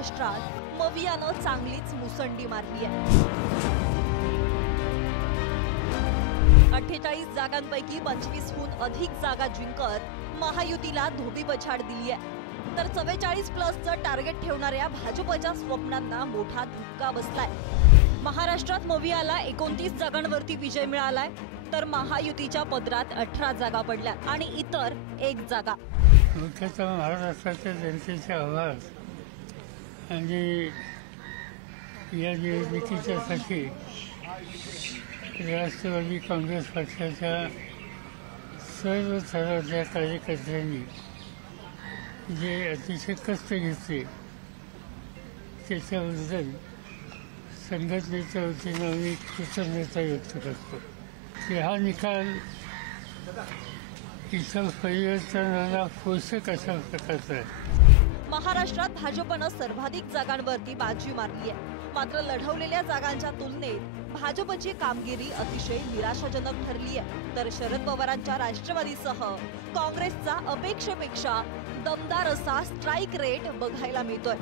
महाराष्ट्रात मवियानं चांगलीच मुसंडी मारली आहे। 48 जागांपैकी 25हून अधिक जागा जिंकत महायुतीला धोबी पछाड दिली आहे। तर 44+ टार्गेट ठेवणाऱ्या भाजपच्या स्वप्नांना मोठा धक्का बसलाय। महाराष्ट्रात मवियाला 29 जागांवरती विजय मिळालाय, तर महायुतीच्या पदरात 18 जागा पडल्या आणि इतर 1 जागा। मुख्यतः महाराष्ट्राच्या जनतेचे आभार आणि या निवडणुकीच्यासाठी राष्ट्रवादी काँग्रेस पक्षाच्या सर्व थराच्या कार्यकर्त्यांनी जे अतिशय कष्ट घेतले त्याच्याबद्दल संघटनेच्या वतीनं मी कृतज्ञता व्यक्त करतो की हा निकाल इतर परिवर्तनाला पोषक अशा प्रकारचा आहे। महाराष्ट्रात भाजपनं सर्वाधिक जागांवरती बाजी मारली आहे, मात्र लढवलेल्या जागांच्या तुलनेत भाजपची कामगिरी अतिशय निराशाजनक ठरली आहे। तर शरद पवारांच्या राष्ट्रवादीसह काँग्रेसचा अपेक्षेपेक्षा दमदार असा स्ट्राईक रेट बघायला मिळतोय।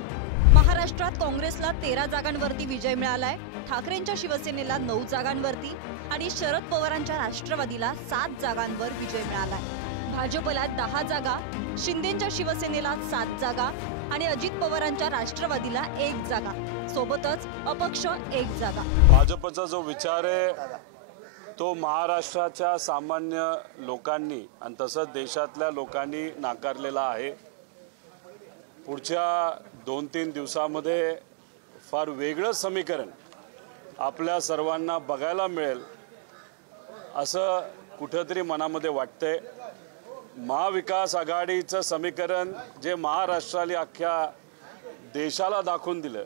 महाराष्ट्रात काँग्रेसला 13 जागांवरती विजय मिळालाय, ठाकरेंच्या शिवसेनेला 9 जागांवरती आणि शरद पवारांच्या राष्ट्रवादीला 7 जागांवर विजय मिळालाय। भाजपला 10 जागा, शिंदेच्या शिवसेनेला 7 जागा आणि अजित पवारांच्या राष्ट्रवादीला 1 जागा, सोबतच अपक्ष 1 जागा। भाजपचा जो विचार आहे तो महाराष्ट्राच्या सामान्य लोकांनी आणि तसंच देशातल्या लोकांनी नाकारलेला आहे। पुढच्या 2-3 दिवसामध्ये फार वेगळं समीकरण आपल्या सर्वांना बघायला मिळेल असं कुठेतरी मनामध्ये वाटतंय। महाविकास आघाडीचं समीकरण जे महाराष्ट्राला अख्ख्या देशाला दाखवून दिलं,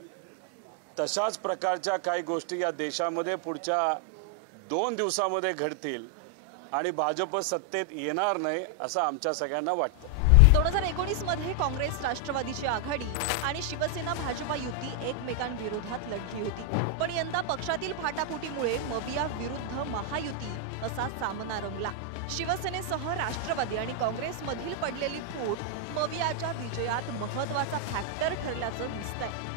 तशाच प्रकारच्या काही गोष्टी या देशामध्ये पुढच्या 2 दिवसामध्ये घडतील आणि भाजप सत्तेत येणार नाही असं आमच्या सगळ्यांना वाटतं। 2019 मध्ये काँग्रेस राष्ट्रवादीची आघाडी आणि शिवसेना भाजपा युती एकमेकांविरोधात लढली होती, पण यंदा पक्षातील फाटाफुटीमुळे मविया विरुद्ध महायुती असा सामना रंगला। शिवसेनेसह राष्ट्रवादी आणि काँग्रेसमधील पडलेली फूट मवियाच्या विजयात महत्त्वाचा फॅक्टर ठरल्याचं दिसतंय।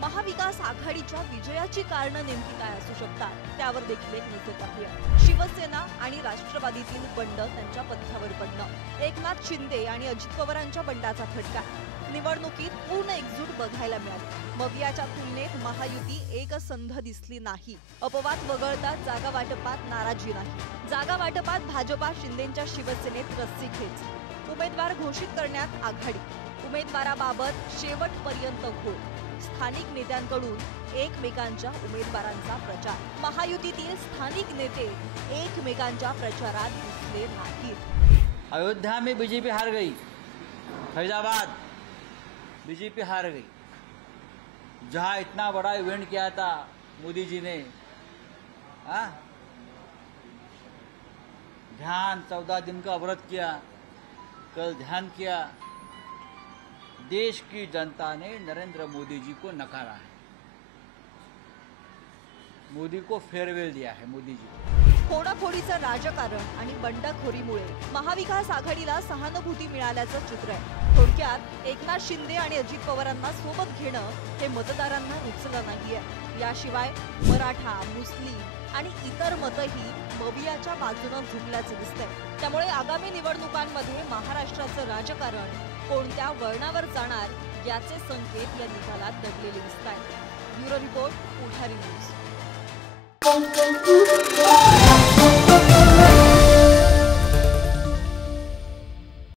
महाविकास आघाडीच्या विजयाची कारणं नेमकी काय असू शकतात त्यावर देखील एक नजर टाकूया। शिवसेना आणि राष्ट्रवादीतील बंड त्यांच्या पथ्यावर पडणं, एकनाथ शिंदे आणि अजित पवारांच्या बंडाचा फटका, निवडणुकीत पूर्ण एकजूट बघायला मिळाली। मवियाच्या तुलनेत महायुती एकसंध दिसली नाही। अपवाद वगळता जागा वाटपात नाराजी नाही। जागा वाटपात भाजपा शिंदेच्या शिवसेनेत रस्सीखेच, उमेदवार घोषित करण्यात आघाडी, उमेदवाराबाबत शेवटपर्यंत घोळ, स्थानिक नेत्यांकडून एकमेकांच्या उमेदवारांचा प्रचार। महायुतीतील स्थानिक नेते एकमेकांच्या प्रचारात दिसले नाहीत। अयोध्या में बीजेपी हार गई, फैजाबाद बीजेपी हार गई। जहां इतना बड़ा इवेंट किया था मोदी जी ने, ध्यान 14 दिन का व्रत किया, कल ध्यान किया। देश की जनता ने नरेंद्र मोदी जी को नकारा है, मोदी को फेअरवेल दिया है मोदी जी। फोडाफोडीचं राजकारण आणि बंडखोरीमुळे महाविकास आघाडीला सहानुभूती मिळाल्याचं चित्र आहे। थोडक्यात एकनाथ शिंदे आणि अजित पवारांना सोबत घेणं हे मतदारांना रुचलं नाहीये। याशिवाय मराठा, मुस्लिम आणि इतर मतही मवियाच्या बाजूने झुकल्याचं दिसतंय। त्यामुळे आगामी निवडणुकांमध्ये महाराष्ट्राचं राजकारण कोणत्या वळणावर जाणार याचे संकेत या निकालात दडलेले दिसतात। ब्युरो रिपोर्ट, पुढारी न्यूज।